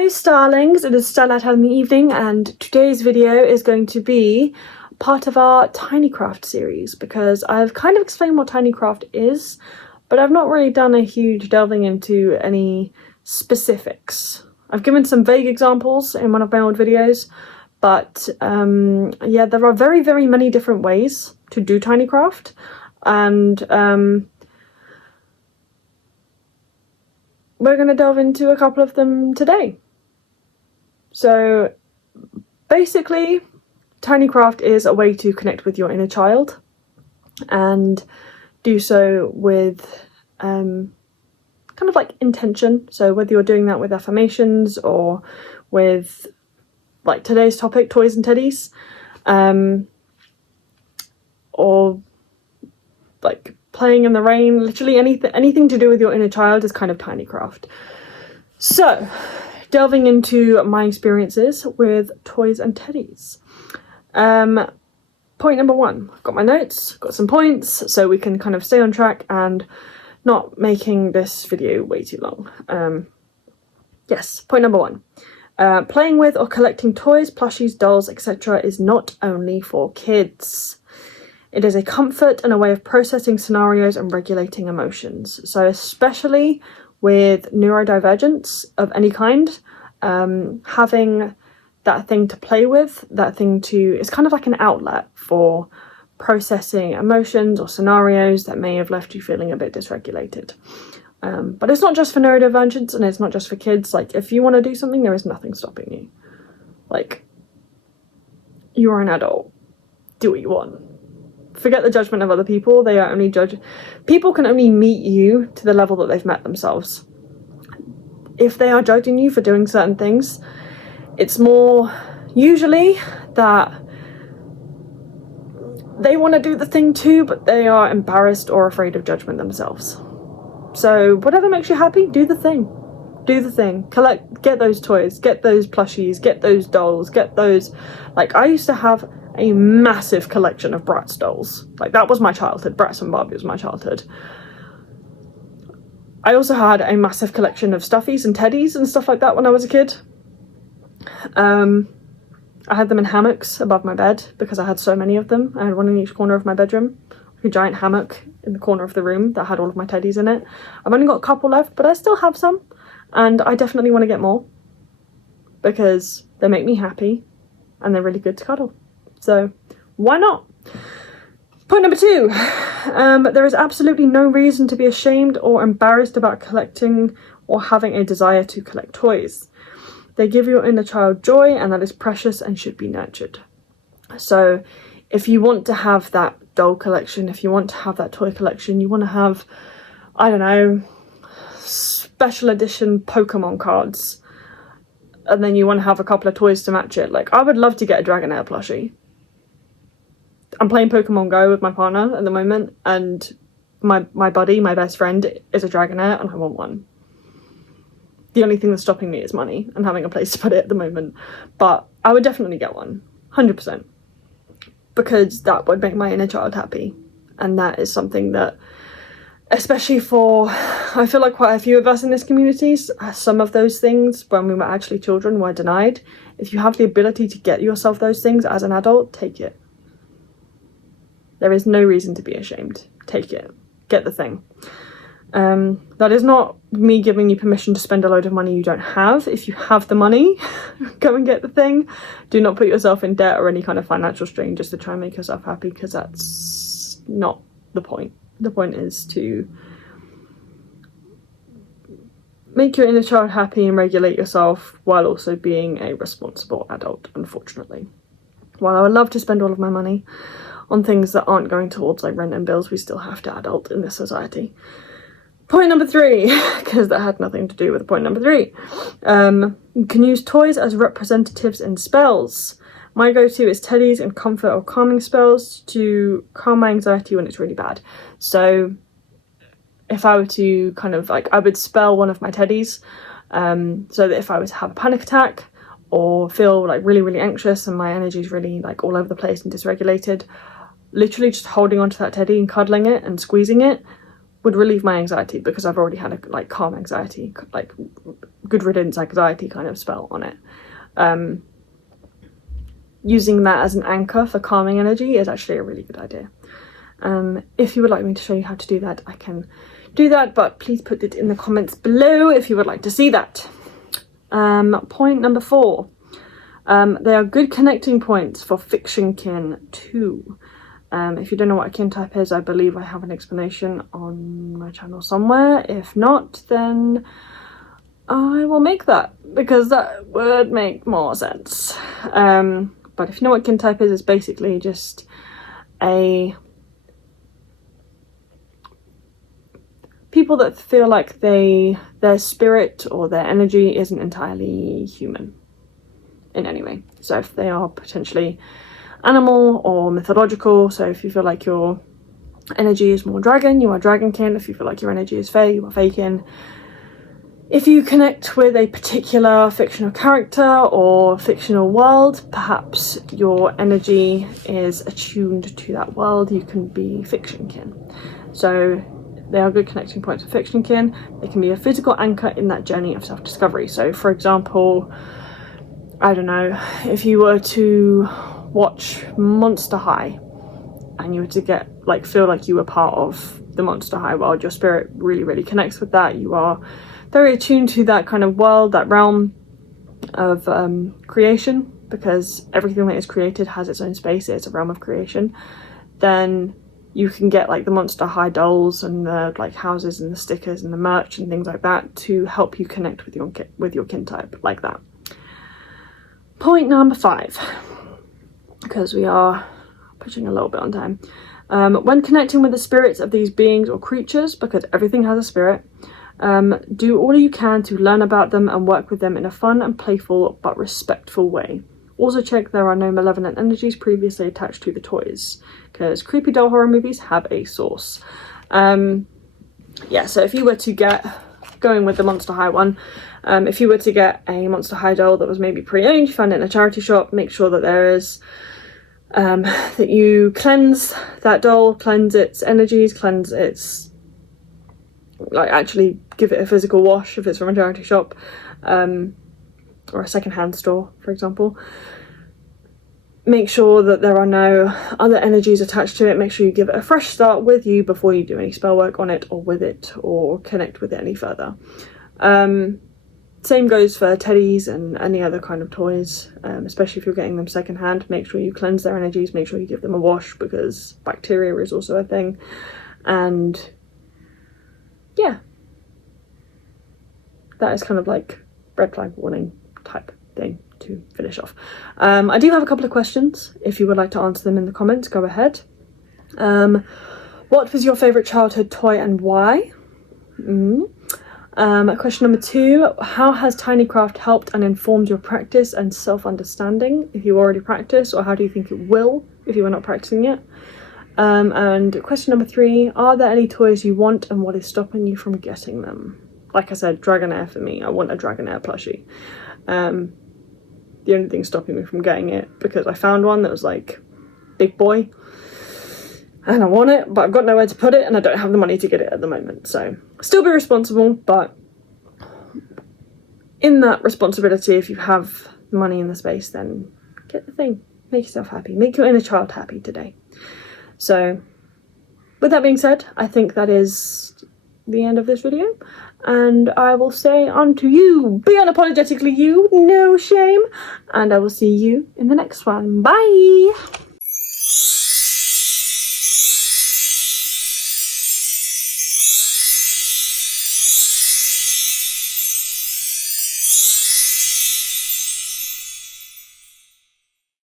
Hello Starlings, it is Starlight in the evening and today's video is going to be part of our TinyCraft series because I've kind of explained what TinyCraft is, but I've not really done a huge delving into any specifics. I've given some vague examples in one of my old videos, but yeah, there are very many different ways to do TinyCraft, and we're going to delve into a couple of them today. So basically, TinyCraft is a way to connect with your inner child and do so with kind of like intention. So whether you're doing that with affirmations or with like today's topic, toys and teddies, or like playing in the rain, literally anything to do with your inner child is kind of TinyCraft. So, delving into my experiences with toys and teddies. Point number one, I've got my notes, got some points, so we can kind of stay on track and not making this video way too long. Yes, point number one. Playing with or collecting toys, plushies, dolls, etc. is not only for kids. It is a comfort and a way of processing scenarios and regulating emotions. So especially with neurodivergence of any kind, having that thing to play with, it's kind of like an outlet for processing emotions or scenarios that may have left you feeling a bit dysregulated. But it's not just for neurodivergence and it's not just for kids. Like, if you want to do something, there is nothing stopping you. Like, you're an adult. Do what you want. Forget the judgment of other people. They are only people can only meet you to the level that they've met themselves. If they are judging you for doing certain things, it's more usually that they want to do the thing too, but they are embarrassed or afraid of judgment themselves. So whatever makes you happy, do the thing. Do the thing. Get those toys, get those plushies, get those dolls, get those. Like, I used to have a massive collection of Bratz dolls. Like, that was my childhood. Bratz and Barbie was my childhood. I also had a massive collection of stuffies and teddies and stuff like that when I was a kid. I had them in hammocks above my bed because I had so many of them. I had one in each corner of my bedroom. A giant hammock in the corner of the room that had all of my teddies in it. I've only got a couple left, but I still have some. And I definitely want to get more because they make me happy and they're really good to cuddle. So why not? Point number two, there is absolutely no reason to be ashamed or embarrassed about collecting or having a desire to collect toys. They give your inner child joy and that is precious and should be nurtured. So if you want to have that doll collection, if you want to have that toy collection, you want to have, I don't know, special edition Pokemon cards, and then you want to have a couple of toys to match it. Like, I would love to get a Dragonair plushie. I'm playing Pokemon Go with my partner at the moment, and my buddy, my best friend, is a Dragonair, and I want one. The only thing that's stopping me is money and having a place to put it at the moment. But I would definitely get one, 100%. Because that would make my inner child happy. And that is something that, especially for, I feel like quite a few of us in this community, some of those things when we were actually children were denied. If you have the ability to get yourself those things as an adult, take it. There is no reason to be ashamed. Take it. Get the thing. That is not me giving you permission to spend a load of money you don't have. If you have the money, go and get the thing. Do not put yourself in debt or any kind of financial strain just to try and make yourself happy, because that's not the point. The point is to make your inner child happy and regulate yourself while also being a responsible adult, unfortunately. While I would love to spend all of my money on things that aren't going towards like rent and bills, we still have to adult in this society. Point number three, because that had nothing to do with point number three. You can use toys as representatives in spells. My go-to is teddies and comfort or calming spells to calm my anxiety when it's really bad. So if I were to kind of like, I would spell one of my teddies so that if I was to have a panic attack or feel like really anxious and my energy is really like all over the place and dysregulated, literally just holding onto that teddy and cuddling it and squeezing it would relieve my anxiety, because I've already had a like calm anxiety, like good riddance anxiety kind of spell on it. Using that as an anchor for calming energy is actually a really good idea. If you would like me to show you how to do that, I can do that, but please put it in the comments below if you would like to see that. Point number 4. They are good connecting points for fiction kin too. If you don't know what a kin type is, I believe I have an explanation on my channel somewhere. If not, then I will make that, because that would make more sense. But if you know what kin type is, it's basically just people that feel like their spirit or their energy isn't entirely human in any way. So if they are potentially animal or mythological, so if you feel like your energy is more dragon, you are dragonkin. If you feel like your energy is fae, you are faekin. If you connect with a particular fictional character or fictional world, perhaps your energy is attuned to that world, you can be fictionkin. So they are good connecting points for fictionkin. They can be a physical anchor in that journey of self-discovery. So for example, I don't know, if you were to watch Monster High and you were to get feel like you were part of the Monster High world, your spirit really connects with that. You are very attuned to that kind of world, that realm of creation, because everything that is created has its own space. It's a realm of creation. Then you can get the Monster High dolls and the houses and the stickers and the merch and things like that to help you connect with your kin type like that. Point number 5, because we are pushing a little bit on time. When connecting with the spirits of these beings or creatures, because everything has a spirit, do all you can to learn about them and work with them in a fun and playful but respectful way. Also check there are no malevolent energies previously attached to the toys, because creepy doll horror movies have a source. Yeah, so if you were to get, going with the Monster High one, if you were to get a Monster High doll that was maybe pre-owned, you found it in a charity shop, make sure that there is, that you cleanse that doll, cleanse its energies, cleanse its, actually give it a physical wash if it's from a charity shop, or a second-hand store, for example. Make sure that there are no other energies attached to it. Make sure you give it a fresh start with you before you do any spell work on it or with it or connect with it any further. Same goes for teddies and any other kind of toys, especially if you're getting them secondhand. Make sure you cleanse their energies, make sure you give them a wash, because bacteria is also a thing. And yeah, that is kind of red flag warning type thing to finish off. I do have a couple of questions. If you would like to answer them in the comments, go ahead. What was your favourite childhood toy and why? Question number 2, how has Tinycraft helped and informed your practice and self-understanding, if you already practice, or how do you think it will if you are not practicing yet? And question number 3, are there any toys you want and what is stopping you from getting them? Like I said, Dragonair for me. I want a Dragonair plushie. The only thing stopping me from getting it, because I found one that was big boy and I want it, but I've got nowhere to put it and I don't have the money to get it at the moment. So still be responsible, but in that responsibility, if you have the money and the space, then get the thing. Make yourself happy. Make your inner child happy today. So with that being said, I think that is the end of this video, and I will say unto you, be unapologetically you, no shame, and I will see you in the next one. Bye!